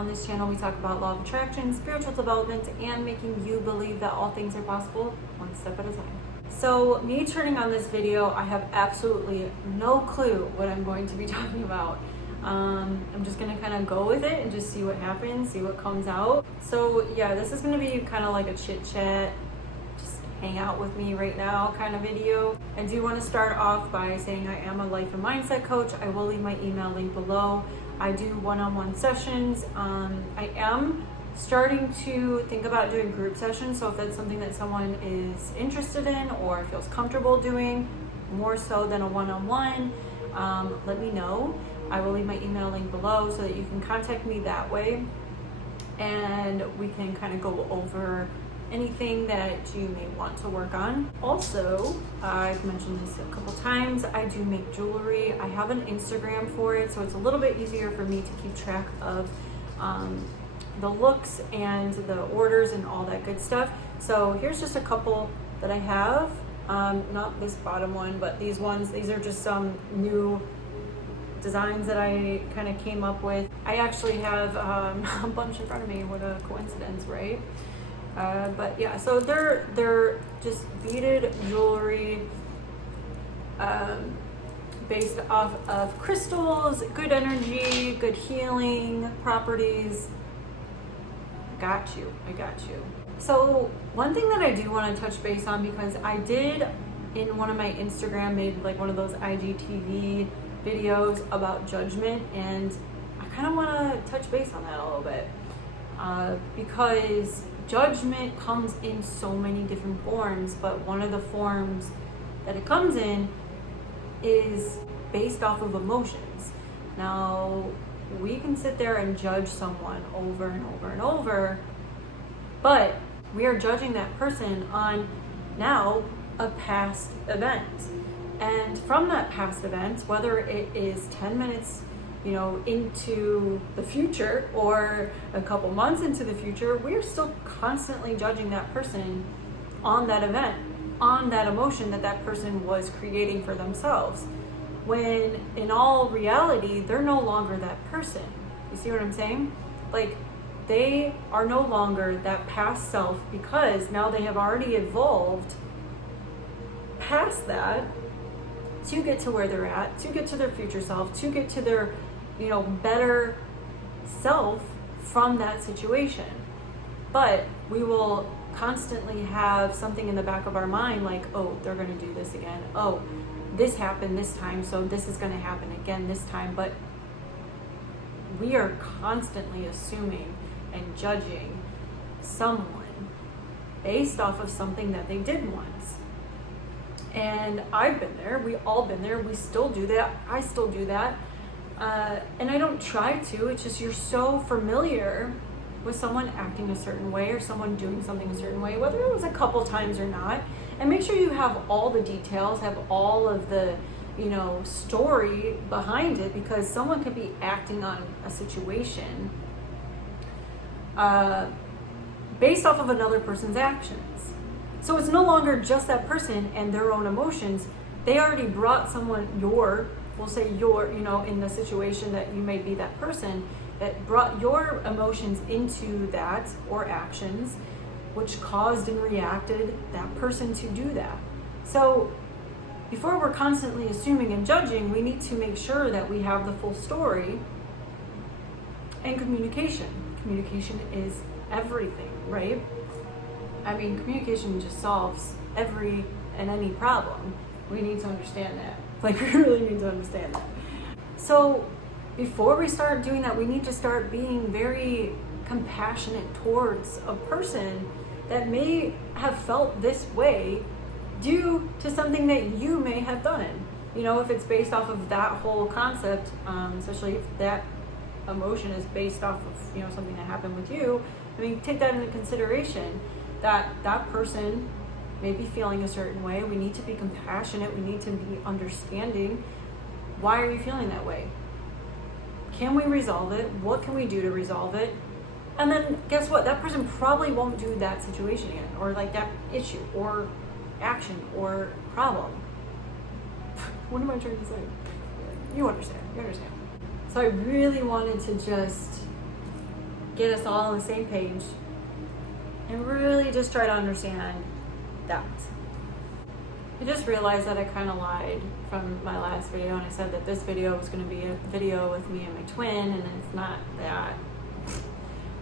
On this channel, we talk about law of attraction, spiritual development, and making you believe that all things are possible one step at a time. So me turning on this video, I have absolutely no clue what I'm going to be talking about. I'm just gonna kind of go with it and just see what happens, see what comes out. So yeah, this is gonna be kind of like a chit chat, just hang out with me right now kind of video. I do want to start off by saying I am a life and mindset coach. I will leave my email link below. I do one-on-one sessions. I am starting to think about doing group sessions, so if that's something that someone is interested in or feels comfortable doing more so than a one-on-one, let me know. I will leave my email link below so that you can contact me that way, and we can kind of go over anything that you may want to work on. Also, I've mentioned this a couple times, I do make jewelry. I have an Instagram for it, so it's a little bit easier for me to keep track of the looks and the orders and all that good stuff. So here's just a couple that I have. Not this bottom one, but these ones. These are just some new designs that I kind of came up with. I actually have a bunch in front of me. What a coincidence, right? But yeah, so they're just beaded jewelry based off of crystals, good energy, good healing properties. I got you. So one thing that I do want to touch base on, because I did in one of my Instagram made like one of those IGTV videos about judgment, and I kind of want to touch base on that a little bit because judgment comes in so many different forms, but one of the forms that it comes in is based off of emotions. Now, we can sit there and judge someone over and over and over, but we are judging that person on now a past event. And from that past event, whether it is 10 minutes, into the future or a couple months into the future, we're still constantly judging that person on that event, on that emotion that that person was creating for themselves. When in all reality, they're no longer that person. You see what I'm saying? Like, they are no longer that past self, because now they have already evolved past that to get to where they're at, to get to their future self, to get to their, better self from that situation. But we will constantly have something in the back of our mind like, oh, they're going to do this again. Oh, this happened this time, so this is going to happen again this time. But we are constantly assuming and judging someone based off of something that they did once. And I've been there, we all been there, we still do that, I still do that. And I don't try to, it's just you're so familiar with someone acting a certain way or someone doing something a certain way, whether it was a couple times or not. And make sure you have all the details, have all of the, story behind it, because someone could be acting on a situation based off of another person's actions. So it's no longer just that person and their own emotions. They already brought someone, we'll say in the situation that you may be that person, that brought your emotions into that or actions, which caused and reacted that person to do that. So before we're constantly assuming and judging, we need to make sure that we have the full story. And communication. Communication is everything, right? I mean, communication just solves every and any problem. We need to understand that. Like, we really need to understand that. So before we start doing that, we need to start being very compassionate towards a person that may have felt this way due to something that you may have done. If it's based off of that whole concept, especially if that emotion is based off of, something that happened with you, take that into consideration, that that person may be feeling a certain way. We need to be compassionate. We need to be understanding. Why are you feeling that way? Can we resolve it? What can we do to resolve it? And then guess what? That person probably won't do that situation again, or like that issue or action or problem. What am I trying to say? You understand. So I really wanted to just get us all on the same page and really just try to understand that. I just realized that I kind of lied from my last video, and I said that this video was going to be a video with me and my twin, and it's not that.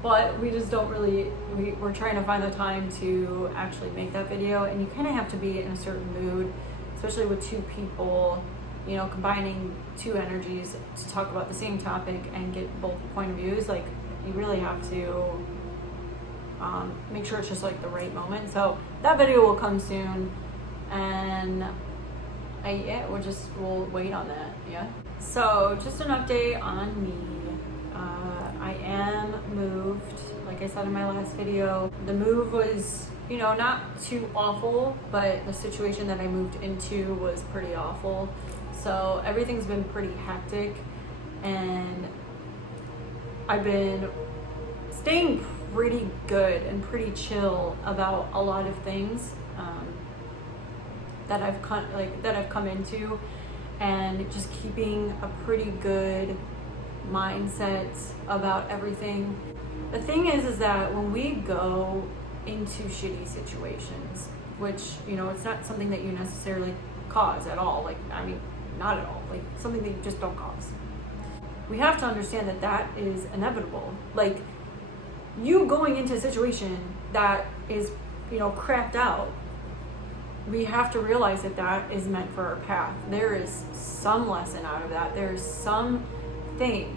But we just don't really, we're trying to find the time to actually make that video, and you kind of have to be in a certain mood, especially with two people, you know, combining two energies to talk about the same topic and get both point of views. Like, you really have to make sure it's just like the right moment. So that video will come soon, and we'll wait on that. Yeah. So just an update on me. I am moved, like I said in my last video. The move was, you know, not too awful, but the situation that I moved into was pretty awful. So everything's been pretty hectic, and I've been staying pretty good and pretty chill about a lot of things that I've come into, and just keeping a pretty good mindset about everything. The thing is that when we go into shitty situations, which, you know, it's not something that you necessarily cause at all, like, I mean, not at all, like something that you just don't cause. We have to understand that that is inevitable. Like, you going into a situation that is, you know, crapped out, we have to realize that that is meant for our path. There is some lesson out of that. There is something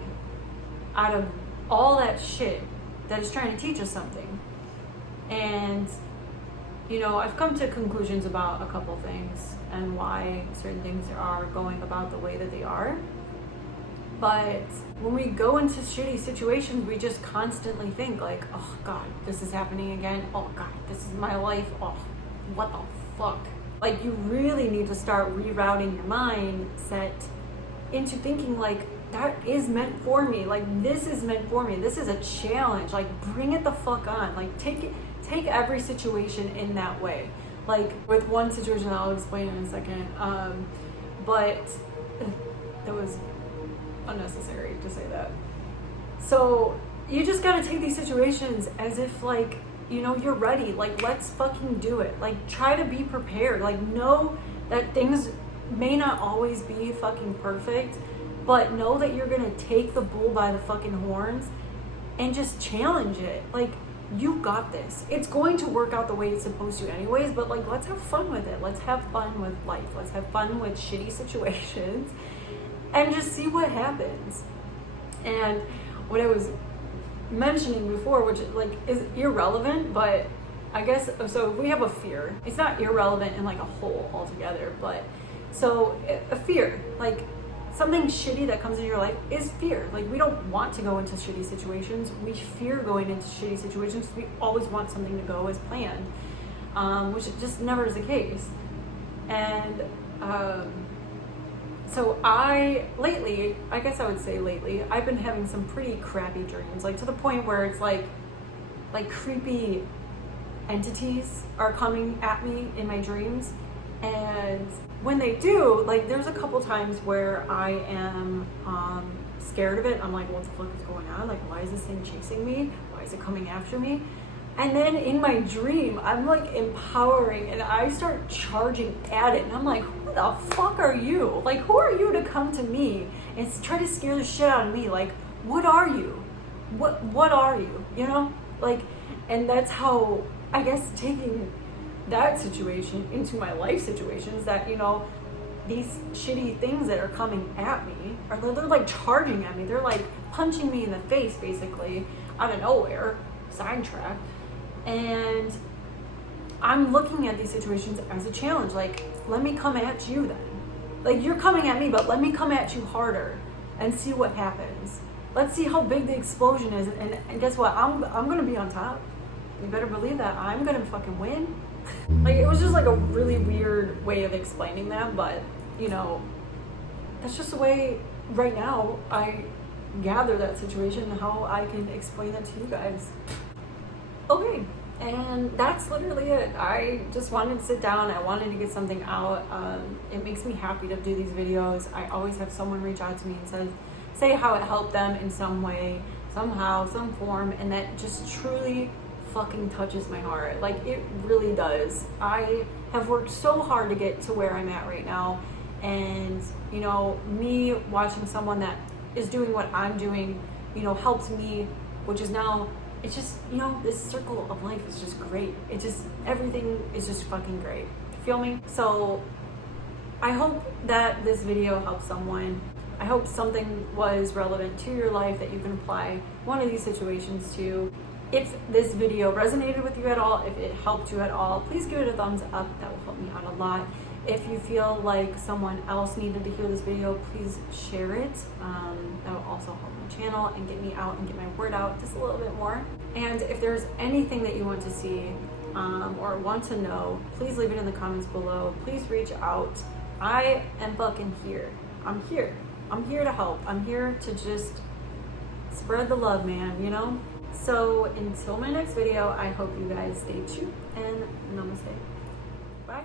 out of all that shit that is trying to teach us something. And, you know, I've come to conclusions about a couple things and why certain things are going about the way that they are. But when we go into shitty situations, we just constantly think like, oh God, this is happening again. Oh God, this is my life. Oh, what the fuck? Like, you really need to start rerouting your mindset into thinking like, that is meant for me. Like, this is meant for me. This is a challenge. Like, bring it the fuck on. Like, take every situation in that way. Like, with one situation, I'll explain in a second. But that was unnecessary to say that. So you just gotta take these situations as if, like, you know, you're ready. Like, let's fucking do it. Like, try to be prepared. Like, know that things may not always be fucking perfect, but know that you're gonna take the bull by the fucking horns and just challenge it. Like, you got this. It's going to work out the way it's supposed to anyways, but like, let's have fun with it. Let's have fun with life. Let's have fun with shitty situations and just see what happens. And what I was mentioning before, which like is irrelevant, but I guess, so we have a fear. It's not irrelevant in like a whole altogether, but so a fear, like something shitty that comes in your life is fear. Like, we don't want to go into shitty situations. We fear going into shitty situations. We always want something to go as planned, which just never is the case. And so lately, I've been having some pretty crappy dreams, like to the point where it's like creepy entities are coming at me in my dreams. And when they do, like, there's a couple times where I am scared of it. I'm like, what the fuck is going on? Like, why is this thing chasing me? Why is it coming after me? And then in my dream, I'm like empowering, and I start charging at it. And I'm like, who the fuck are you? Like, who are you to come to me and try to scare the shit out of me? Like, what are you? What are you? You know? Like, and that's how, I guess, taking that situation into my life situations, that, you know, these shitty things that are coming at me are, they're like charging at me. They're like punching me in the face, basically, out of nowhere, sidetrack. And I'm looking at these situations as a challenge. Like, let me come at you then. Like, you're coming at me, but let me come at you harder and see what happens. Let's see how big the explosion is. And guess what? I'm gonna be on top. You better believe that. I'm gonna fucking win. Like, it was just like a really weird way of explaining that, but, you know, that's just the way right now I gather that situation and how I can explain it to you guys. Okay, and that's literally it. I just wanted to sit down. I wanted to get something out. It makes me happy to do these videos. I always have someone reach out to me and say how it helped them in some way. somehow, some form, and that just truly fucking touches my heart. Like, it really does. I have worked so hard to get to where I'm at right now, and you know, me watching someone that is doing what I'm doing, you know, helps me, which is now, it's just, you know, this circle of life is just great. It just, everything is just fucking great. Feel me? So I hope that this video helps someone. I hope something was relevant to your life that you can apply one of these situations to. If this video resonated with you at all, if it helped you at all, please give it a thumbs up. That will help me out a lot. If you feel like someone else needed to hear this video, please share it. That will also help my channel and get me out and get my word out just a little bit more. And if there's anything that you want to see or want to know, please leave it in the comments below. Please reach out. I am fucking here. I'm here. I'm here to help. I'm here to just spread the love, man, you know? So until my next video, I hope you guys stay tuned and namaste. Bye.